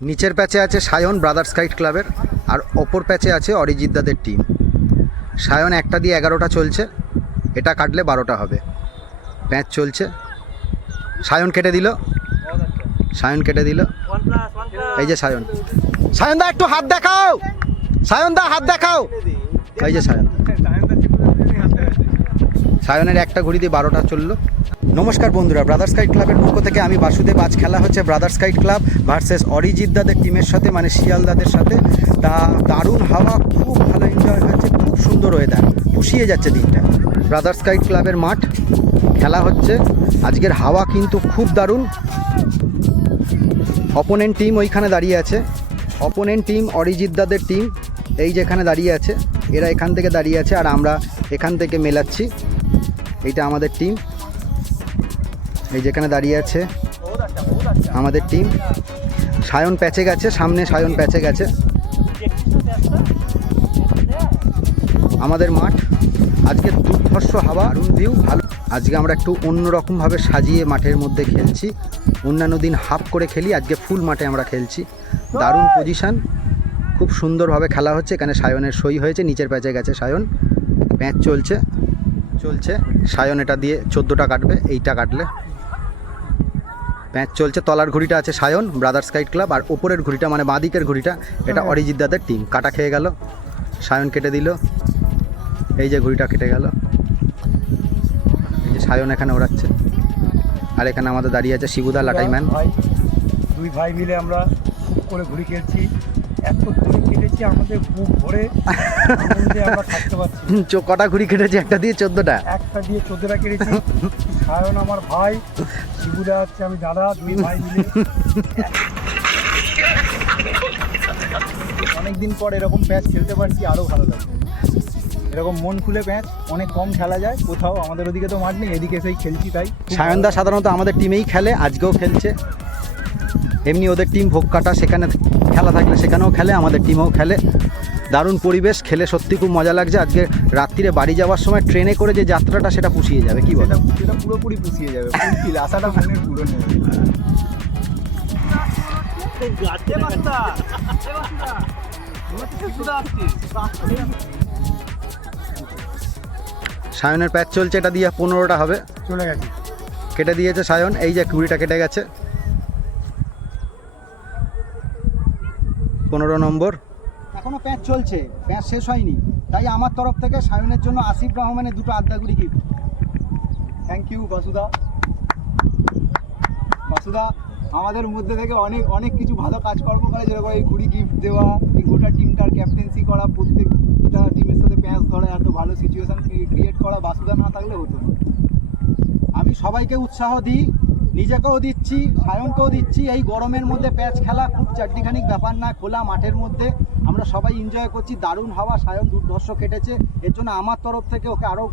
নিচের প্যাচে আছে Sayan brothers kite ক্লাবের, আর অপর প্যাচে আছে অরিজিৎ দাদের টিম। সায়ন একটা দিয়ে 11টা চলছে, এটা কাটলে 12টা হবে। প্যাচ চলছে, সায়ন কেটে দিল, সায়ন কেটে দিল। এই যে সায়ন, সায়ন দা একটু হাত দেখাও, সায়ন দা হাত দেখাও। এই যে সায়ন, সায়নের একটা ঘড়ি দিয়ে 12টা চললো। নমস্কার বন্ধুরা, ব্রাদার্স কাইট ক্লাবের পক্ষ থেকে আমি বাসুদেব। আজ খেলা হচ্ছে brothers kite club versus Arijit দাদের টিমের সাথে, মানে শিয়ালদাদের সাথে। তা দারুণ হাওয়া, খুব ভালো এনজয় হচ্ছে, খুব সুন্দর ওয়েদার, পুষিয়ে যাচ্ছে দিনটা। ব্রাদার্স কাইট ক্লাবের মাঠ, খেলা হচ্ছে। আজকের হাওয়া কিন্তু খুব দারুণ। অপোনেন্ট টিম ওইখানে দাঁড়িয়ে আছে, অপোনেন্ট টিম অরিজিৎ দাদের টিম এই যেখানে দাঁড়িয়ে আছে, এরা এখান থেকে দাঁড়িয়ে আছে আর আমরা এখান থেকে মেলাচ্ছি। এইটা আমাদের টিম, এই যেখানে দাঁড়িয়ে আছে আমাদের টিম। সায়ন প্যাচে গেছে, সামনে সায়ন প্যাচে গেছে। আমাদের মাঠ আজকে দুর্ধর্ষ হাওয়া, দারুণ ভিউ, ভালো। আজকে আমরা একটু অন্যরকমভাবে সাজিয়ে মাঠের মধ্যে খেলছি। অন্যান্য দিন হাফ করে খেলি, আজকে ফুল মাঠে আমরা খেলছি। দারুণ পজিশান, খুব সুন্দরভাবে খেলা হচ্ছে। এখানে সায়নের সই হয়েছে, নিচের প্যাচে গেছে সায়ন। প্যাচ চলছে, সায়ন এটা দিয়ে 14টা কাটবে, এইটা কাটলে। প্যাচ চলছে, তলার ঘড়িটা আছে সায়ন ব্রাদার্স কাইট ক্লাব, আর ওপরের ঘড়িটা মানে বাঁদিকের ঘড়িটা এটা অরিজিৎ দাদের টিম। কাটা খেয়ে গেল, সায়ন কেটে দিল, এই যে ঘড়িটা কেটে গেল। এই যে সায়ন এখানে ওড়াচ্ছে, আর এখানে আমাদের দাঁড়িয়ে আছে শিবুদা লাটাইম্যান। দুই ভাই মিলে আমরা খুব করে ঘুরি খেলছি, এত ঘুরি কেটেছি আমাদের বুক ভরে আমরা থাকতে পারছি। কটা ঘুড়ি কেটেছি? একটা দিয়ে 14টা। একটা দিয়ে 14টা কেটেছি। সায়ন আমার ভাই, শিবুদা হচ্ছে আমি দাদা, দুই ভাই মিলে। অনেকদিন পর এরকম প্যাচ খেলতে পারছি, আরও ভালো লাগে। এরকম মন খুলে প্যাচ অনেক কম খেলা যায় কোথাও, আমাদের ওদিকে তো মাঠ নেই, এদিকে এসেই খেলছি। তাই সায়নদা সাধারণত আমাদের টিমেই খেলে, আজকেও খেলছে। এমনি ওদের টিম ভোগ কাটা, সেখানে খেলা থাকলে সেখানেও খেলে, আমাদের টিমেও খেলে। দারুণ পরিবেশ, খেলে সত্যি খুব মজা লাগছে। আজকে রাত্রিরে বাড়ি যাওয়ার সময় ট্রেনে করে যে যাত্রাটা, সেটা পুষিয়ে যাবে। কি বলে, সেটা পুরোপুরি পুষিয়ে যাবে, ফুলফিল আশাটা মনের পূরণ হবে। সায়নের প্যাচ চলছে, এটা দিয়ে 15টা হবে। চলে গেছে, কেটে দিয়েছে সায়ন, এই যে 20টা কেটে গেছে। 15 নম্বর। এখনো প্যাচ চলছে, প্যাচ শেষ হয়নি। তাই আমার তরফ থেকে সায়নের জন্য আসিফ রহমানের 2টো আদ্যাগুড়ি গিফট। থ্যাংক ইউ বাসুদা। বাসুদা আমাদের মধ্যে থেকে অনেক অনেক কিছু ভালো কাজকর্ম করে, যেরকম এই ঘুড়ি গিফট দেওয়া, এই গোটা টিমটার ক্যাপ্টেন্সি করা, প্রত্যেকটা টিমের সাথে প্যাচ ধরা, এত ভালো সিচুয়েশন ক্রিয়েট করা, বাসুদা না থাকলে হতো না। আমি সবাইকে উৎসাহ দিই, নিজেকেও দিচ্ছি, সায়নকেও দিচ্ছি। এই গরমের মধ্যে প্যাচ খেলা খুব চারটিখানিক ব্যাপার না, খোলা মাঠের মধ্যে আমরা সবাই এনজয় করছি। দারুণ হাওয়া, সায়ন দুর্ধর্ষ কেটেছে। এর জন্য আমার তরফ থেকে ওকে আরও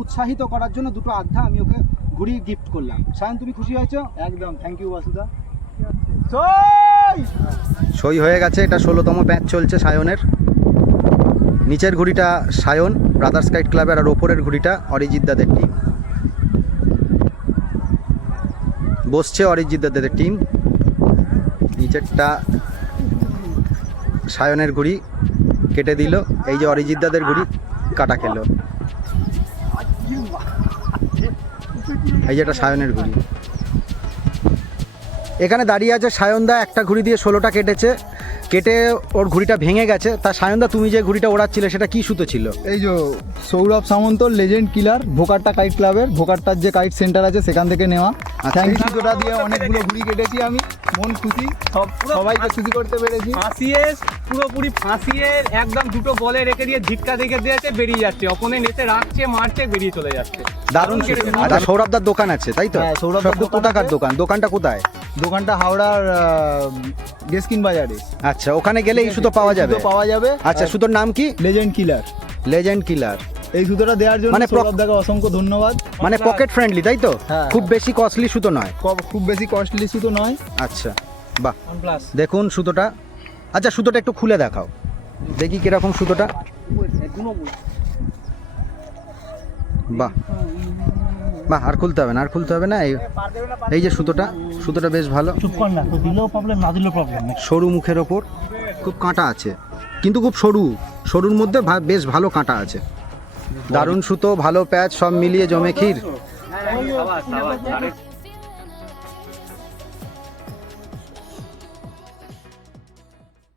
উৎসাহিত করার জন্য 2টো আধ্যা আমি ওকে ঘুড়ি গিফট করলাম। সায়ন, তুমি খুশি হয়েছো? একদম, থ্যাংক ইউ বাসুদা। সই হয়ে গেছে, এটা 16তম প্যাচ চলছে সায়নের। নিচের ঘুড়িটা সায়ন ব্রাদার্স কাইট ক্লাবের, আর ওপরের ঘুড়িটা অরিজিৎ দাদের টিম। বসছে অরিজিৎ দাদের টিম। নিচেরটা সায়নের ঘুড়ি কেটে দিল, এই যে অরিজিৎ দাদের ঘুড়ি কাটা খেলো। এই যে এটা সায়নের ঘুড়ি। এখানে দাঁড়িয়ে আছে সায়নদা, একটা ঘুড়ি দিয়ে 16টা কেটেছে। কেটে ওর ঘুড়িটা ভেঙে গেছে। তা সায়নদা, তুমি যে ঘুড়িটা ওড়াচ্ছিলে সেটা কি সুতো ছিল? এই যে সৌরভ সামন্ত লেজেন্ড কিলার, ভোকারটা কাইট ক্লাবের, ভোকারটার যে কাইট সেন্টার আছে সেখান থেকে নেওয়া। Thank you. সুতোটা দিয়ে অনেকগুলো ঘুড়ি কেটেছি আমি, মন খুশি, সবাইকে খুশি করতে পেরেছি। ফাঁসিয়ে পুরোপুরি ফাঁসিয়ে একদম 2টো বলে রেখে দিয়ে ঝিটকা দেখে দিয়েছে, বেরিয়ে যাচ্ছে। অপোনেন্ট এসে রাখছে, মারছে, বেরিয়ে চলে যাচ্ছে। দারুণ। আচ্ছা, সৌরভদার দোকান আছে তাই তো? হ্যাঁ, সৌরভদার কোথাকার দোকান? দোকানটা কোথায়? দোকানটা হাওড়ার গেস্কিন বাজারে। আচ্ছা, ওখানে গেলে এই সুতো পাওয়া যাবে? পাওয়া যাবে। আচ্ছা, সুতোর নাম কি? লেজেন্ড কিলার। লেজেন্ড কিলার। এই সুতোটা দেওয়ার জন্য মানে সৌরভদাকে অসংখ্য ধন্যবাদ। মানে পকেট ফ্রেন্ডলি তাই তো? হ্যাঁ। খুব বেশি কস্টলি সুতো নয়? খুব বেশি কস্টলি সুতো নয়। আচ্ছা, বাহ, দেখুন সুতোটা। আচ্ছা, সুতোটা একটু খুলে দেখাও দেখি কিরকম সুতোটা। বাহ, বাহ, আর খুলতে হবে না, আর খুলতে হবে না। এই যে সুতোটা বেশ ভালো, চুপ কর না, তো দিলেও প্রবলেম, না দিলেও প্রবলেম। সরু মুখের ওপর খুব কাঁটা আছে, কিন্তু খুব সরুর মধ্যে বেশ ভালো কাঁটা আছে। দারুণ সুতো, ভালো প্যাচ, সব মিলিয়ে জমে ক্ষীর।